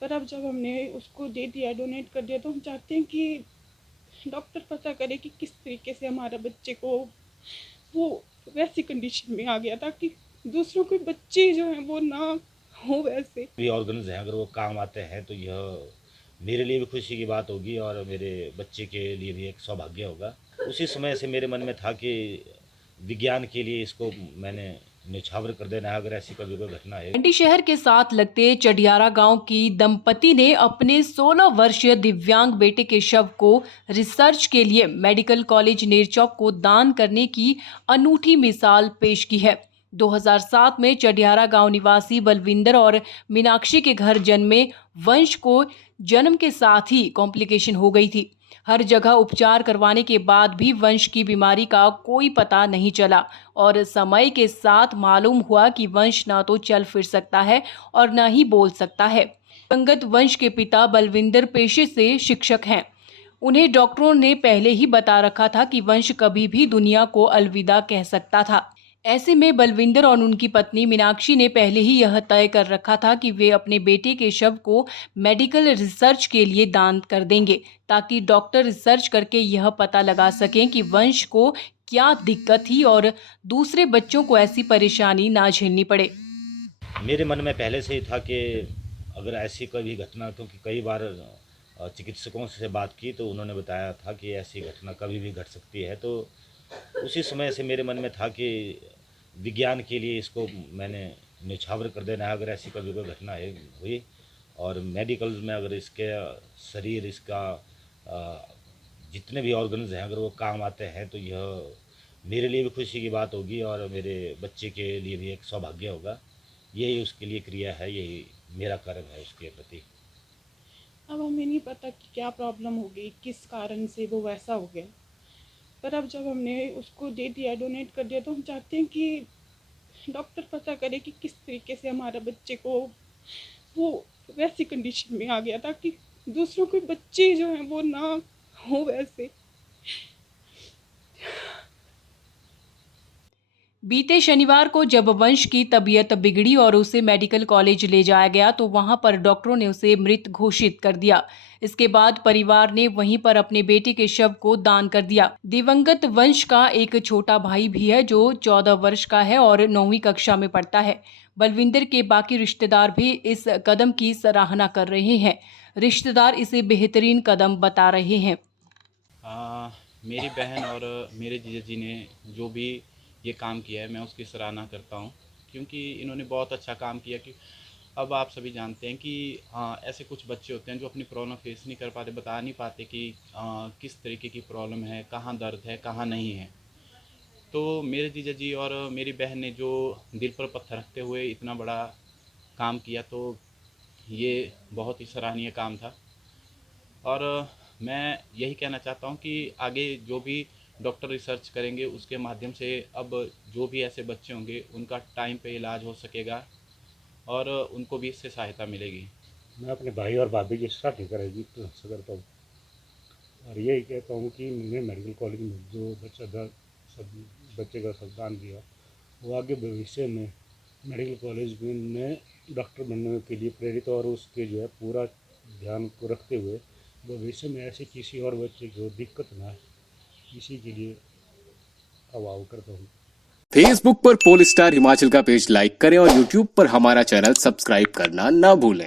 पर अब जब हमने उसको दे दिया, डोनेट कर दिया, तो हम चाहते हैं कि डॉक्टर पता करे कि किस तरीके से हमारा बच्चे को वो वैसी कंडीशन में आ गया, ताकि दूसरों के बच्चे जो हैं वो ना हो वैसे। भी ऑर्गन्स हैं, अगर वो काम आते हैं तो यह मेरे लिए भी खुशी की बात होगी और मेरे बच्चे के लिए भी एक सौभाग्य होगा। उसी समय से मेरे मन में था कि विज्ञान के लिए इसको मैंने न्यौछावर कर देना है, अगर ऐसी कभी कोई घटना है। मंडी शहर के साथ लगते चडियारा गांव की दंपति ने अपने 16 वर्षीय दिव्यांग बेटे के शव को रिसर्च के लिए मेडिकल कॉलेज नेरचौक को दान करने की अनूठी मिसाल पेश की है। 2007 में चडियारा गांव निवासी बलविंदर और मीनाक्षी के घर जन्मे वंश को जन्म के साथ ही कॉम्प्लिकेशन हो गई थी। हर जगह उपचार करवाने के बाद भी वंश की बीमारी का कोई पता नहीं चला और समय के साथ मालूम हुआ कि वंश ना तो चल फिर सकता है और न ही बोल सकता है। दिवंगत वंश के पिता बलविंदर पेशे से शिक्षक हैं। उन्हें डॉक्टरों ने पहले ही बता रखा था कि वंश कभी भी दुनिया को अलविदा कह सकता था। ऐसे में बलविंदर और उनकी पत्नी मीनाक्षी ने पहले ही यह तय कर रखा था कि वे अपने बेटे के शव को मेडिकल रिसर्च के लिए दान कर देंगे, ताकि डॉक्टर रिसर्च करके यह पता लगा सकें कि वंश को क्या दिक्कत थी और दूसरे बच्चों को ऐसी परेशानी ना झेलनी पड़े। मेरे मन में पहले से ही था कि अगर ऐसी कभी घटना, क्योंकि कई बार चिकित्सकों से बात की तो उन्होंने बताया था कि ऐसी घटना कभी भी घट सकती है, तो उसी समय से मेरे मन में था कि विज्ञान के लिए इसको मैंने न्यौछावर कर देना है, अगर ऐसी कभी कोई घटना है हुई और मेडिकल में अगर इसके शरीर, इसका जितने भी ऑर्गन्स हैं, अगर वो काम आते हैं तो यह मेरे लिए भी खुशी की बात होगी और मेरे बच्चे के लिए भी एक सौभाग्य होगा। यही उसके लिए क्रिया है, यही मेरा कर्म है उसके प्रति। अब हमें नहीं पता कि क्या प्रॉब्लम हो गई, किस कारण से वो वैसा हो गया, पर अब जब हमने उसको दे दिया, डोनेट कर दिया, तो हम चाहते हैं कि डॉक्टर पता करे कि किस तरीके से हमारा बच्चे को वो वैसी कंडीशन में आ गया, ताकि दूसरों के बच्चे जो हैं वो ना हो वैसे। बीते शनिवार को जब वंश की तबीयत बिगड़ी और उसे मेडिकल कॉलेज ले जाया गया तो वहां पर डॉक्टरों ने उसे मृत घोषित कर दिया। इसके बाद परिवार ने वहीं पर अपने बेटे के शव को दान कर दिया। दिवंगत वंश का एक छोटा भाई भी है जो 14 वर्ष का है और 9वीं कक्षा में पढ़ता है। बलविंदर के बाकी रिश्तेदार भी इस कदम की सराहना कर रहे हैं। रिश्तेदार इसे बेहतरीन कदम बता रहे हैं। मेरी बहन और मेरे जीजा जी ने जो भी ये काम किया है, मैं उसकी सराहना करता हूँ, क्योंकि इन्होंने बहुत अच्छा काम किया। कि अब आप सभी जानते हैं कि ऐसे कुछ बच्चे होते हैं जो अपनी प्रॉब्लम फेस नहीं कर पाते, बता नहीं पाते कि किस तरीके की प्रॉब्लम है, कहाँ दर्द है, कहाँ नहीं है। तो मेरे जीजा जी और मेरी बहन ने जो दिल पर पत्थर रखते हुए इतना बड़ा काम किया, तो ये बहुत ही सराहनीय काम था। और मैं यही कहना चाहता हूँ कि आगे जो भी डॉक्टर रिसर्च करेंगे उसके माध्यम से अब जो भी ऐसे बच्चे होंगे उनका टाइम पे इलाज हो सकेगा और उनको भी इससे सहायता मिलेगी। मैं अपने भाई और भाभी की स्टार्टिंग करेगी तो करता हूँ और यही कहता हूँ कि मैंने मेडिकल कॉलेज में जो बच्चे का संतान दिया, वो आगे भविष्य में मेडिकल कॉलेज में डॉक्टर बनने के लिए प्रेरित और उसके जो है पूरा ध्यान को रखते हुए भविष्य में ऐसे किसी और बच्चे को दिक्कत ना है, इसी के लिए आह्वान करता हूँ। फेसबुक पर पोल स्टार हिमाचल का पेज लाइक करें और यूट्यूब पर हमारा चैनल सब्सक्राइब करना ना भूलें।